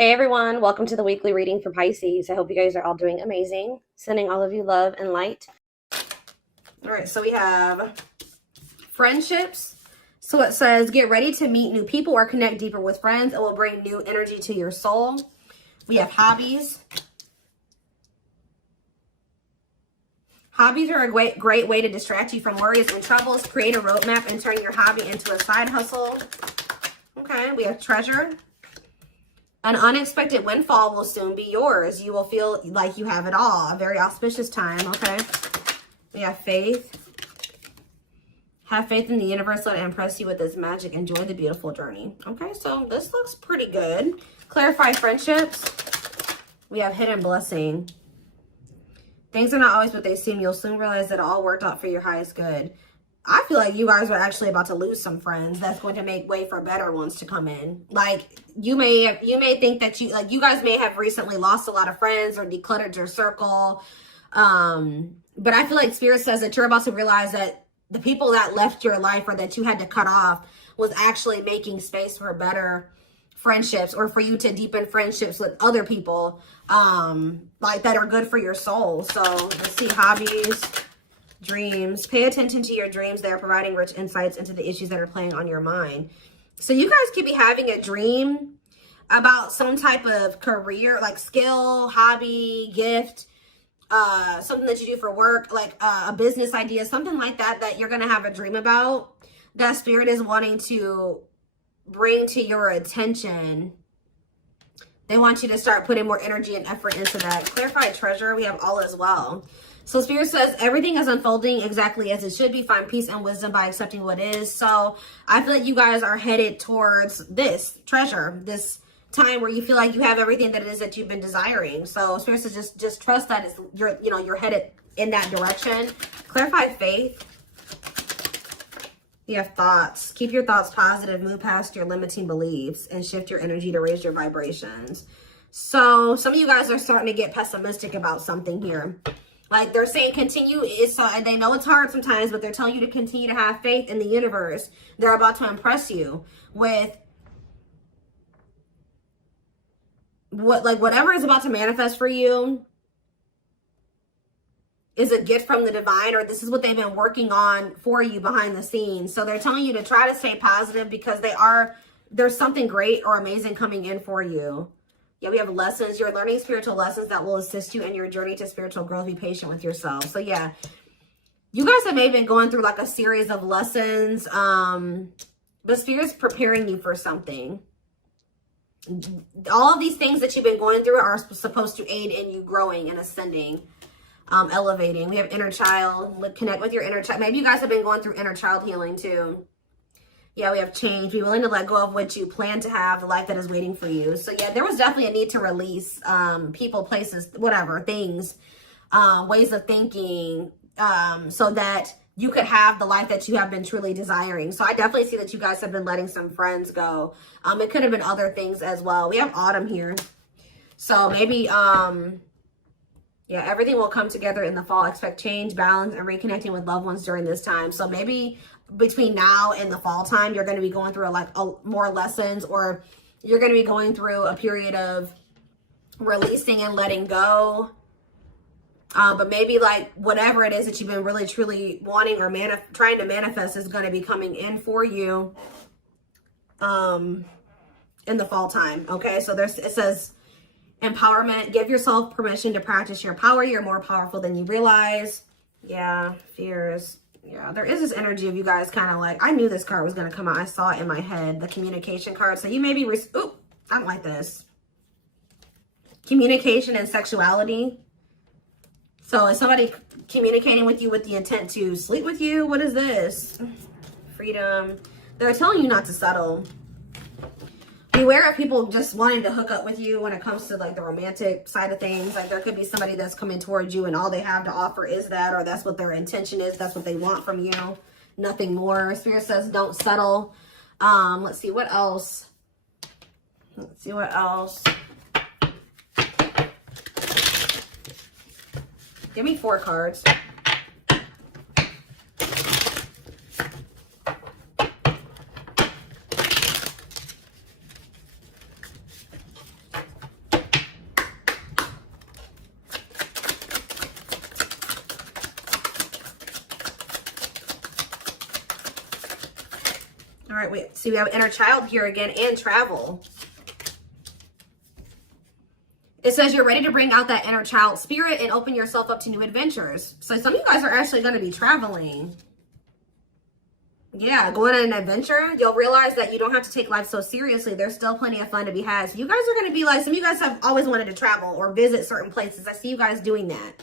Hey everyone, welcome to the weekly reading for Pisces. I hope you guys are all doing amazing. Sending all of you love and light. All right, so we have friendships. So it says, get ready to meet new people or connect deeper with friends. It will bring new energy to your soul. We have hobbies. Hobbies are a great way to distract you from worries and troubles. Create a roadmap and turn your hobby into a side hustle. Okay, we have treasure. An unexpected windfall will soon be yours. You will feel like you have it all. A very auspicious time, okay? We have faith. Have faith in the universe. Let it impress you with its magic. Enjoy the beautiful journey. Okay, so this looks pretty good. Clarify friendships. We have hidden blessing. Things are not always what they seem. You'll soon realize that it all worked out for your highest good. I feel like you guys are actually about to lose some friends. That's going to make way for better ones to come in. Like you may think that you guys may have recently lost a lot of friends or decluttered your circle. But I feel like Spirit says that you're about to realize that the people that left your life or that you had to cut off was actually making space for better friendships, or for you to deepen friendships with other people like that are good for your soul. So let's see, hobbies. Dreams. Pay attention to your dreams. They are providing rich insights into the issues that are playing on your mind. So you guys could be having a dream about some type of career, like skill, hobby, gift, something that you do for work, like a business idea, something like that, that you're going to have a dream about, that Spirit is wanting to bring to your attention. They want you to start putting more energy and effort into that. Clarified treasure. We have all as well. So Spirit says everything is unfolding exactly as it should be. Find peace and wisdom by accepting what is. So I feel like you guys are headed towards this treasure, this time where you feel like you have everything that it is that you've been desiring. So Spirit says just trust that you're headed in that direction. Clarify faith. You have thoughts. Keep your thoughts positive. Move past your limiting beliefs and shift your energy to raise your vibrations. So some of you guys are starting to get pessimistic about something here. Like they're saying continue, and they know it's hard sometimes, but they're telling you to continue to have faith in the universe. They're about to impress you with whatever is about to manifest for you is a gift from the divine, or this is what they've been working on for you behind the scenes. So they're telling you to try to stay positive because there's something great or amazing coming in for you. Yeah, we have lessons. You're learning spiritual lessons that will assist you in your journey to spiritual growth. Be patient with yourself. So yeah, you guys have maybe been going through like a series of lessons. But Spirit's preparing you for something. All of these things that you've been going through are supposed to aid in you growing and ascending, elevating. We have inner child. Connect with your inner child. Maybe you guys have been going through inner child healing too. Yeah, we have change. Be willing to let go of what you plan to have, the life that is waiting for you. So yeah, there was definitely a need to release people, places, whatever, things, ways of thinking, so that you could have the life that you have been truly desiring. So I definitely see that you guys have been letting some friends go. It could have been other things as well. We have autumn here. So maybe, yeah, everything will come together in the fall. Expect change, balance, and reconnecting with loved ones during this time. So maybe between now and the fall time, you're going to be going through more lessons, or you're going to be going through a period of releasing and letting go. But maybe like whatever it is that you've been really truly wanting or trying to manifest is going to be coming in for you in the fall time. Okay, so it says empowerment. Give yourself permission to practice your power. You're more powerful than you realize. Yeah, fears. Yeah, there is this energy of you guys kind of like, I knew this card was going to come out. I saw it in my head, the communication card. So you may be, ooh, I don't like this. Communication and sexuality. So is somebody communicating with you with the intent to sleep with you? What is this? Freedom. They're telling you not to settle. Beware of people just wanting to hook up with you when it comes to like the romantic side of things. Like there could be somebody that's coming towards you and all they have to offer is that, or that's what their intention is. That's what they want from you. Nothing more. Spirit says don't settle. Let's see what else. Let's see what else. Give me 4 cards. right, wait. See, we have inner child here again and travel. It says you're ready to bring out that inner child spirit and open yourself up to new adventures. So some of you guys are actually going to be traveling. Yeah, going on an adventure. You'll realize that you don't have to take life so seriously. There's still plenty of fun to be had. So you guys are going to be like, some of you guys have always wanted to travel or visit certain places. I see you guys doing that.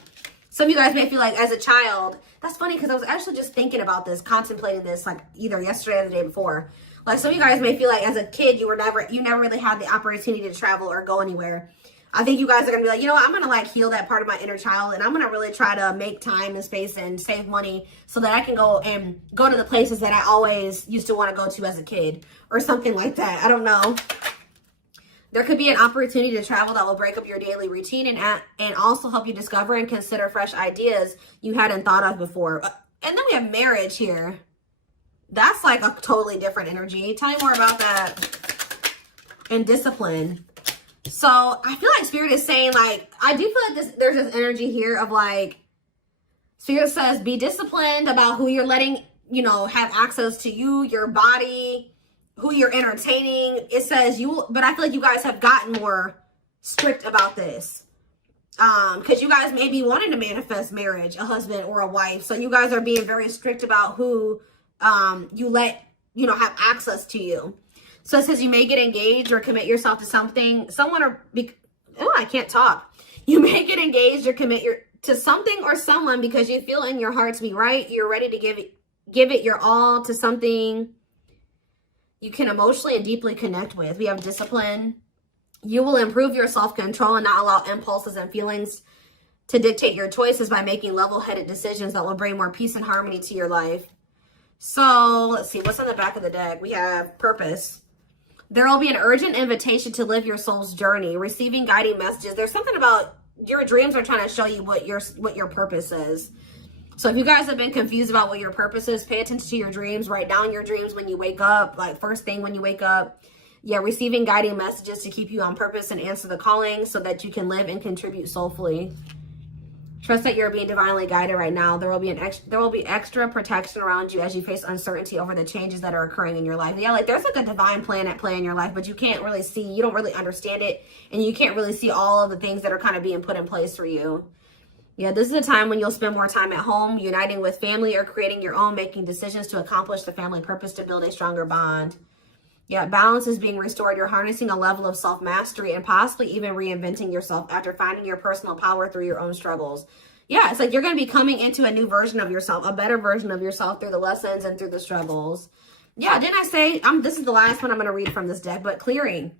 Some of you guys may feel like as a child, that's funny because I was actually just thinking about this, contemplating this like either yesterday or the day before. Like some of you guys may feel like as a kid, you never really had the opportunity to travel or go anywhere. I think you guys are going to be like, you know what, I'm going to like heal that part of my inner child and I'm going to really try to make time and space and save money so that I can go to the places that I always used to want to go to as a kid or something like that. I don't know. There could be an opportunity to travel that will break up your daily routine and also help you discover and consider fresh ideas you hadn't thought of before. And then we have marriage here. That's like a totally different energy. Tell me more about that. And discipline. So I feel like Spirit is saying, like, I do feel like there's this energy here of like, Spirit says, be disciplined about who you're letting, you know, have access to you, your body, who you're entertaining. It says but I feel like you guys have gotten more strict about this. Because you guys may be wanting to manifest marriage, a husband or a wife. So you guys are being very strict about who you let, you know, have access to you. So it says you may get engaged or commit yourself to something, I can't talk. You may get engaged or commit to something or someone because you feel in your heart to be right. You're ready to give it your all to something you can emotionally and deeply connect with. We have discipline. You will improve your self-control and not allow impulses and feelings to dictate your choices by making level-headed decisions that will bring more peace and harmony to your life. So let's see, what's on the back of the deck? We have purpose. There will be an urgent invitation to live your soul's journey, receiving guiding messages. There's something about your dreams are trying to show you what your purpose is. So if you guys have been confused about what your purpose is, pay attention to your dreams. Write down your dreams when you wake up, like first thing when you wake up. Yeah, receiving guiding messages to keep you on purpose and answer the calling so that you can live and contribute soulfully. Trust that you're being divinely guided right now. There will be extra protection around you as you face uncertainty over the changes that are occurring in your life. Yeah, like there's like a divine plan at play in your life, but you can't really see, you don't really understand it, and you can't really see all of the things that are kind of being put in place for you. Yeah, this is a time when you'll spend more time at home, uniting with family or creating your own, making decisions to accomplish the family purpose to build a stronger bond. Yeah, balance is being restored. You're harnessing a level of self-mastery and possibly even reinventing yourself after finding your personal power through your own struggles. Yeah, it's like you're going to be coming into a new version of yourself, a better version of yourself through the lessons and through the struggles. Yeah, didn't I say, this is the last one I'm going to read from this deck, but clearing.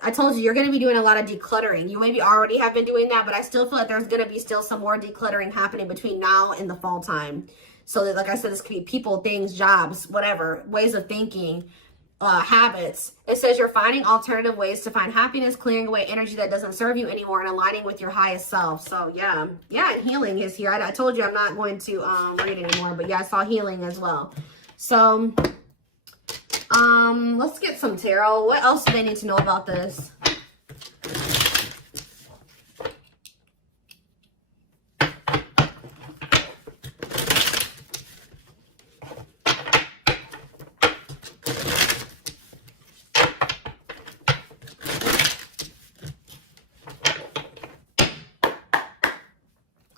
I told you, you're going to be doing a lot of decluttering. You maybe already have been doing that, but I still feel like there's going to be still some more decluttering happening between now and the fall time. So that, like I said, this could be people, things, jobs, whatever, ways of thinking, habits. It says you're finding alternative ways to find happiness, clearing away energy that doesn't serve you anymore, and aligning with your highest self. So yeah, and healing is here. I told you I'm not going to read anymore, but yeah, I saw healing as well. So let's get some tarot. What else do they need to know about this?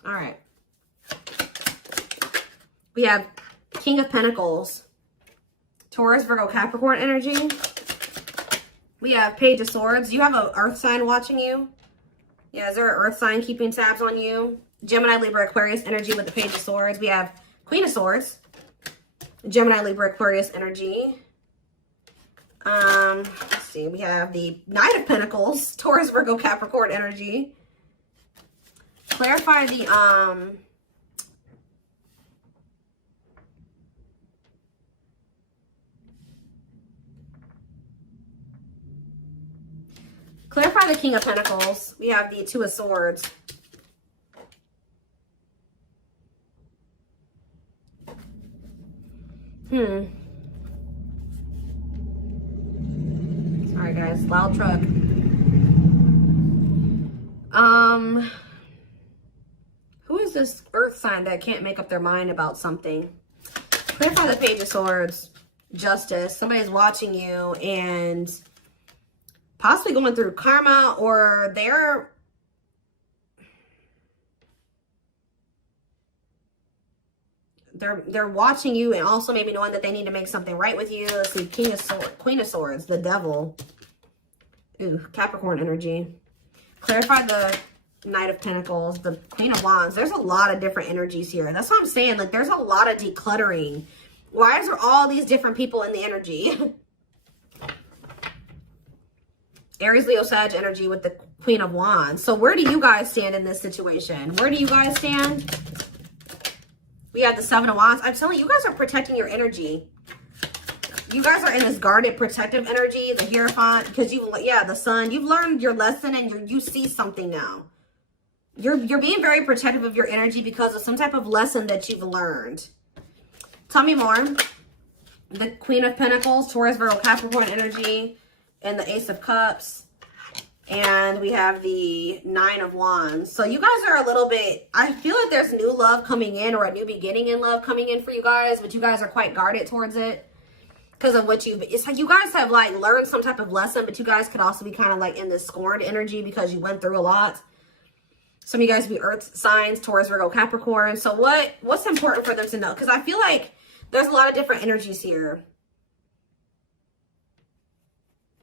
All right. We have King of Pentacles, Taurus, Virgo, Capricorn energy. We have Page of Swords. You have an earth sign watching you. Yeah, is there an earth sign keeping tabs on you? Gemini, Libra, Aquarius energy with the Page of Swords. We have Queen of Swords, Gemini, Libra, Aquarius energy. Let's see. We have the Knight of Pentacles, Taurus, Virgo, Capricorn energy. Clarify the clarify the King of Pentacles. We have the Two of Swords. Sorry guys, loud truck. Who is this earth sign that can't make up their mind about something? Clarify the Page of Swords. Justice. Somebody's watching you and possibly going through karma, or they're watching you and also maybe knowing that they need to make something right with you. Let's see, Queen of Swords, the Devil. Ooh, Capricorn energy. Clarify the Knight of Pentacles, the Queen of Wands. There's a lot of different energies here. That's what I'm saying. Like, there's a lot of decluttering. Why is there all these different people in the energy? Aries, Leo, Sag energy with the Queen of Wands. So where do you guys stand in this situation? Where do you guys stand? We have the Seven of Wands. I'm telling you, you guys are protecting your energy. You guys are in this guarded, protective energy, the Hierophant, because the Sun, you've learned your lesson and you see something now. You're being very protective of your energy because of some type of lesson that you've learned. Tell me more. The Queen of Pentacles, Taurus, Virgo, Capricorn energy, and the Ace of Cups. And we have the Nine of Wands. So you guys are a little bit, I feel like there's new love coming in, or a new beginning in love coming in for you guys, but you guys are quite guarded towards it. Because of what it's like you guys have like learned some type of lesson, but you guys could also be kind of like in this scorned energy because you went through a lot. Some of you guys be earth signs, Taurus, Virgo, Capricorn. So what's important for them to know? Because I feel like there's a lot of different energies here.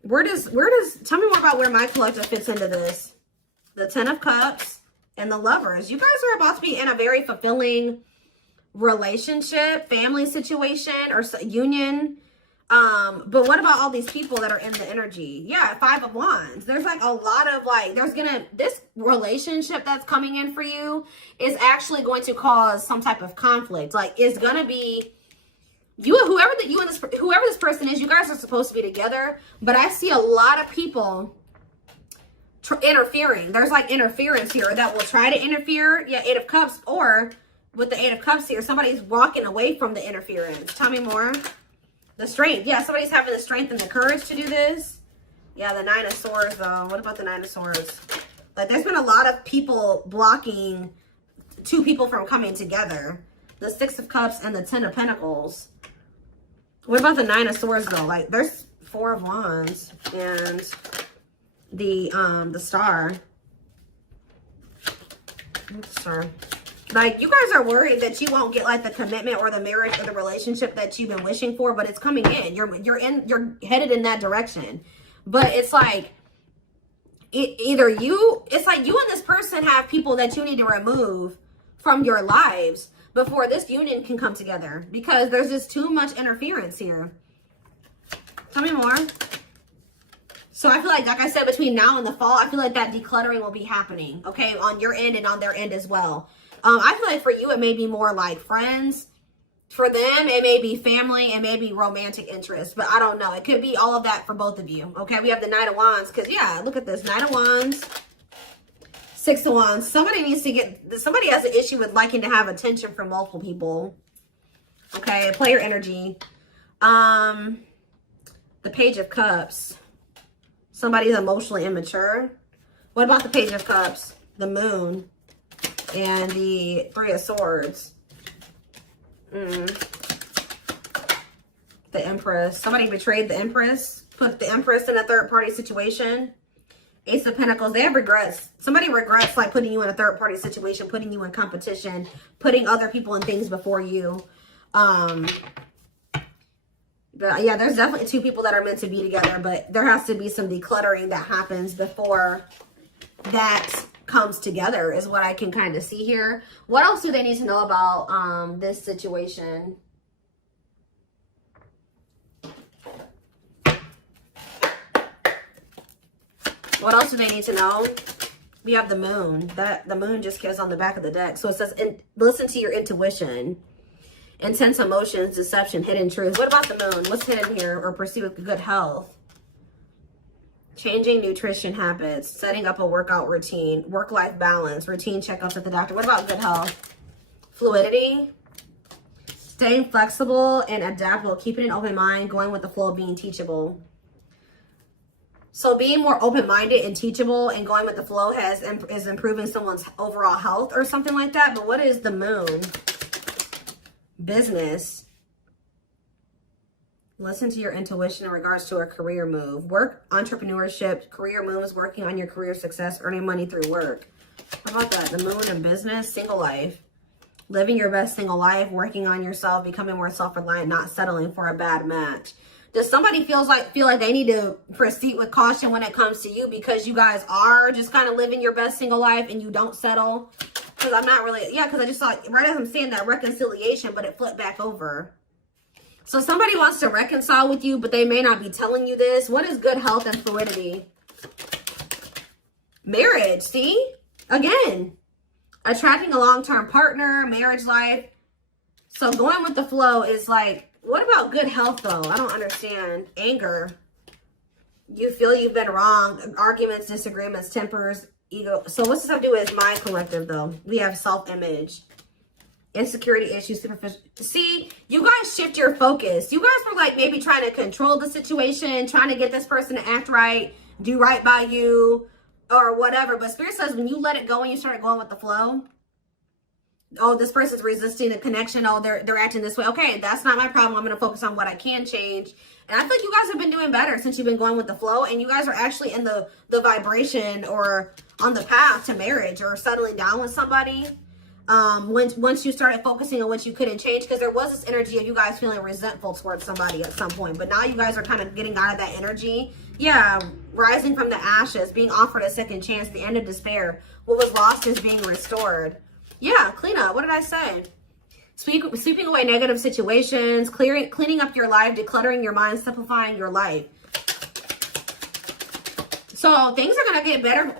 Tell me more about where my collective fits into this. The Ten of Cups and the Lovers. You guys are about to be in a very fulfilling relationship, family situation, or union. But what about all these people that are in the energy? Yeah, Five of Wands. There's like a lot of like, this relationship that's coming in for you is actually going to cause some type of conflict. Like, it's going to be, whoever this person is, you guys are supposed to be together, but I see a lot of people interfering. There's like interference here that will try to interfere. Yeah, Eight of Cups, or with the Eight of Cups here, somebody's walking away from the interference. Tell me more. The strength. Yeah, somebody's having the strength and the courage to do this. Yeah, the Nine of Swords, though. What about the Nine of Swords? Like, there's been a lot of people blocking two people from coming together. The Six of Cups and the Ten of Pentacles. What about the Nine of Swords, though? Like, there's Four of Wands and the Star. What's the Star? Like, you guys are worried that you won't get like the commitment or the marriage or the relationship that you've been wishing for, but it's coming in. You're headed in that direction. But it's like it's like you and this person have people that you need to remove from your lives before this union can come together, because there's just too much interference here. Tell me more. So I feel like I said, between now and the fall, I feel like that decluttering will be happening, okay, on your end and on their end as well. I feel like for you, it may be more like friends. For them, it may be family and maybe romantic interest, but I don't know. It could be all of that for both of you, okay? We have the Knight of Wands, because, yeah, look at this. Knight of Wands, Six of Wands. Somebody has an issue with liking to have attention from multiple people, okay? Player energy. The Page of Cups. Somebody's emotionally immature. What about the Page of Cups? The Moon. And the Three of Swords. The Empress. Somebody betrayed the Empress. Put the Empress in a third-party situation. Ace of Pentacles. They have regrets. Somebody regrets like putting you in a third-party situation, putting you in competition, putting other people and things before you. But yeah, there's definitely two people that are meant to be together, but there has to be some decluttering that happens before that comes together, is what I can kind of see here. What else do they need to know about this situation? What else do they need to know? We have the Moon. The Moon just gives on the back of the deck. So it says, listen to your intuition. Intense emotions, deception, hidden truth. What about the Moon? What's hidden here? Or pursue good health. Changing nutrition habits, setting up a workout routine, work-life balance, routine checkups at the doctor. What about good health? Fluidity, staying flexible and adaptable, keeping an open mind, going with the flow, being teachable. So being more open-minded and teachable and going with the flow is improving someone's overall health or something like that. But what is the Moon? Business. Listen to your intuition in regards to a career move. Work, entrepreneurship, career moves, working on your career success, earning money through work. How about that? The moon and business, single life. Living your best single life, working on yourself, becoming more self-reliant, not settling for a bad match. Does somebody feel like they need to proceed with caution when it comes to you because you guys are just kind of living your best single life and you don't settle? Because I'm not really, yeah, because I just saw, right as I'm saying that, reconciliation, but it flipped back over. So somebody wants to reconcile with you, but they may not be telling you this. What is good health and fluidity? Marriage, see? Again, attracting a long-term partner, marriage life. So going with the flow is like, what about good health though? I don't understand. Anger. You feel you've been wrong. Arguments, disagreements, tempers, ego. So what's this have to do with my collective though? We have self-image. Insecurity issues, superficial. See, you guys shift your focus. You guys were like maybe trying to control the situation, trying to get this person to act right, do right by you, or whatever. But Spirit says when you let it go and you start going with the flow, oh, this person's resisting a connection. Oh, they're acting this way. Okay, that's not my problem. I'm going to focus on what I can change. And I feel like you guys have been doing better since you've been going with the flow. And you guys are actually in the vibration or on the path to marriage or settling down with somebody. Once you started focusing on what you couldn't change, because there was this energy of you guys feeling resentful towards somebody at some point, but now you guys are kind of getting out of that energy. Yeah, rising from the ashes, being offered a second chance, the end of despair. What was lost is being restored. Yeah, clean up. What did I say? Sweeping away negative situations, cleaning up your life, decluttering your mind, simplifying your life. So things are going to get better.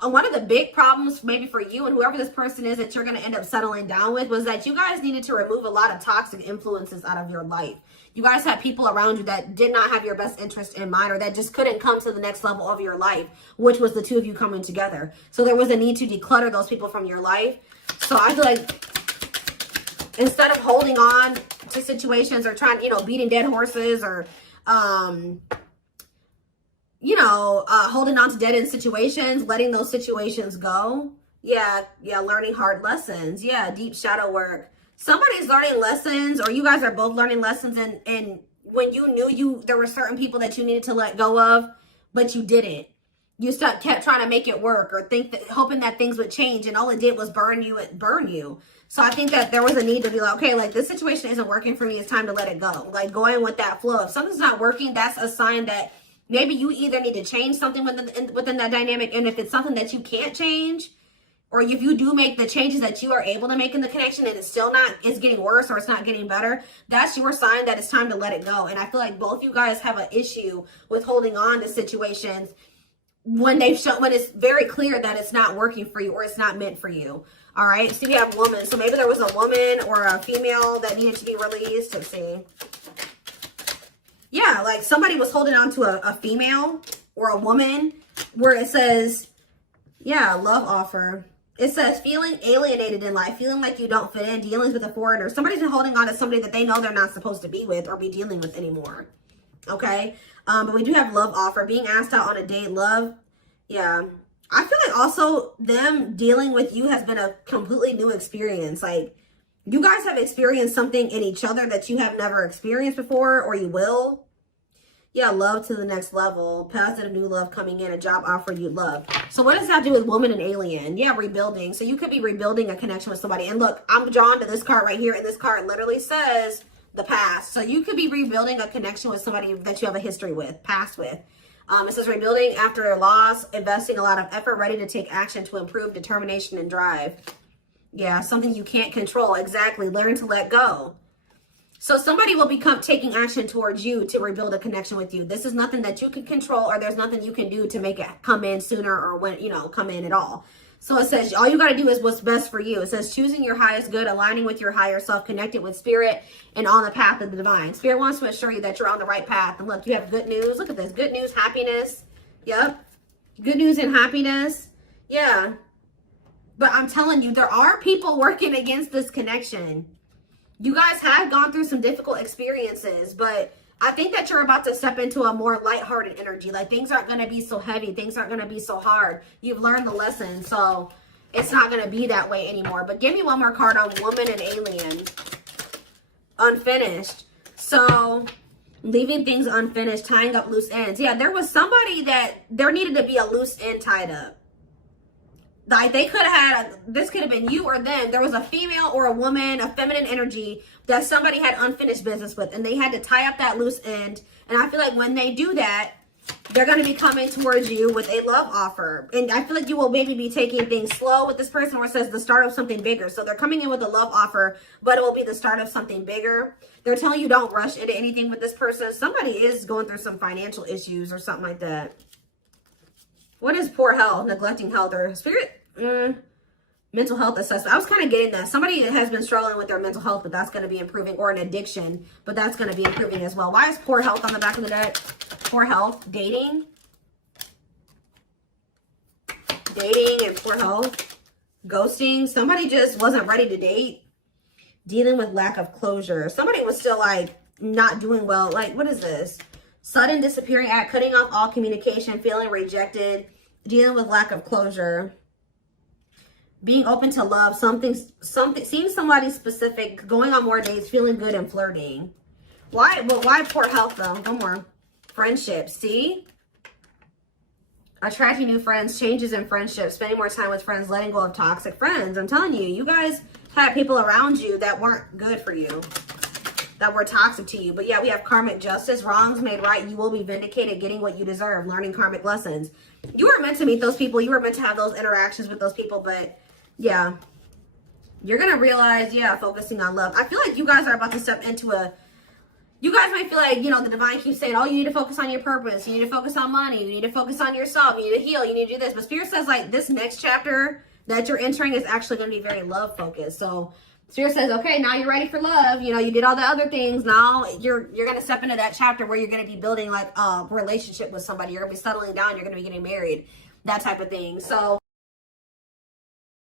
One of the big problems maybe for you and whoever this person is that you're going to end up settling down with was that you guys needed to remove a lot of toxic influences out of your life. You guys had people around you that did not have your best interest in mind or that just couldn't come to the next level of your life, which was the two of you coming together. So there was a need to declutter those people from your life. So I feel like instead of holding on to situations or trying, beating dead horses or, holding on to dead end situations, letting those situations go. Yeah, learning hard lessons. Yeah, deep shadow work. Somebody's learning lessons, or you guys are both learning lessons, and when you knew there were certain people that you needed to let go of, but you didn't. You kept trying to make it work or hoping that things would change, and all it did was burn you. So I think that there was a need to be like, okay, like this situation isn't working for me. It's time to let it go. Like going with that flow. If something's not working, that's a sign that maybe you either need to change something within that dynamic. And if it's something that you can't change, or if you do make the changes that you are able to make in the connection and it's getting worse or it's not getting better, that's your sign that it's time to let it go. And I feel like both you guys have an issue with holding on to situations when it's very clear that it's not working for you or it's not meant for you. All right. So we have woman. So maybe there was a woman or a female that needed to be released. Let's see. Yeah, like somebody was holding on to a female or a woman where it says, yeah, love offer. It says feeling alienated in life, feeling like you don't fit in, dealings with a foreigner. Somebody's been holding on to somebody that they know they're not supposed to be with or be dealing with anymore. Okay. But we do have love offer, being asked out on a date, love. Yeah. I feel like also them dealing with you has been a completely new experience. Like you guys have experienced something in each other that you have never experienced before, or you will. Yeah, love to the next level. Positive new love coming in, a job offer you love. So what does that do with woman and alien? Yeah, rebuilding. So you could be rebuilding a connection with somebody. And look, I'm drawn to this card right here. And this card literally says the past. So you could be rebuilding a connection with somebody that you have a history with, past with. It says rebuilding after a loss, investing a lot of effort, ready to take action to improve determination and drive. Yeah, something you can't control. Exactly. Learn to let go. So somebody will become taking action towards you to rebuild a connection with you. This is nothing that you can control, or there's nothing you can do to make it come in sooner or when, come in at all. So it says all you got to do is what's best for you. It says choosing your highest good, aligning with your higher self, connected with spirit, and on the path of the divine. Spirit wants to assure you that you're on the right path. And look, you have good news. Look at this. Good news, happiness. Yep. Good news and happiness. Yeah. But I'm telling you, there are people working against this connection. You guys have gone through some difficult experiences, but I think that you're about to step into a more lighthearted energy. Like things aren't going to be so heavy. Things aren't going to be so hard. You've learned the lesson, so it's not going to be that way anymore. But give me one more card on woman and alien. Unfinished. So leaving things unfinished, tying up loose ends. Yeah, there was somebody that there needed to be a loose end tied up. Like they could have had, this could have been you or them. There was a female or a woman, a feminine energy that somebody had unfinished business with, and they had to tie up that loose end. And I feel like when they do that, they're going to be coming towards you with a love offer. And I feel like you will maybe be taking things slow with this person, where it says the start of something bigger. So they're coming in with a love offer, but it will be the start of something bigger. They're telling you don't rush into anything with this person. Somebody is going through some financial issues or something like that. What is poor health, neglecting health, or spirit? Mental health assessment. I was kind of getting that. Somebody has been struggling with their mental health, but that's going to be improving, or an addiction, but that's going to be improving as well. Why is poor health on the back of the deck? Poor health, dating and poor health, ghosting. Somebody just wasn't ready to date, dealing with lack of closure. Somebody was still like not doing well. Like, what is this? Sudden disappearing act, cutting off all communication, feeling rejected, dealing with lack of closure. Being open to love, something, seeing somebody specific, going on more dates, feeling good, and flirting. Why? Well, why poor health though? One more. Friendships. See? Attracting new friends, changes in friendships, spending more time with friends, letting go of toxic friends. I'm telling you, you guys had people around you that weren't good for you, that were toxic to you. But yeah, we have karmic justice, wrongs made right. You will be vindicated, getting what you deserve, learning karmic lessons. You were meant to meet those people. You were meant to have those interactions with those people, but yeah, you're going to realize, yeah, focusing on love. I feel like you guys are about to step into a, you guys might feel like, you know, the divine keeps saying, oh, you need to focus on your purpose. You need to focus on money. You need to focus on yourself. You need to heal. You need to do this. But Spirit says, like, this next chapter that you're entering is actually going to be very love focused. So Spirit says, okay, now you're ready for love. You know, you did all the other things. Now you're going to step into that chapter where you're going to be building like a relationship with somebody. You're going to be settling down. You're going to be getting married, that type of thing. So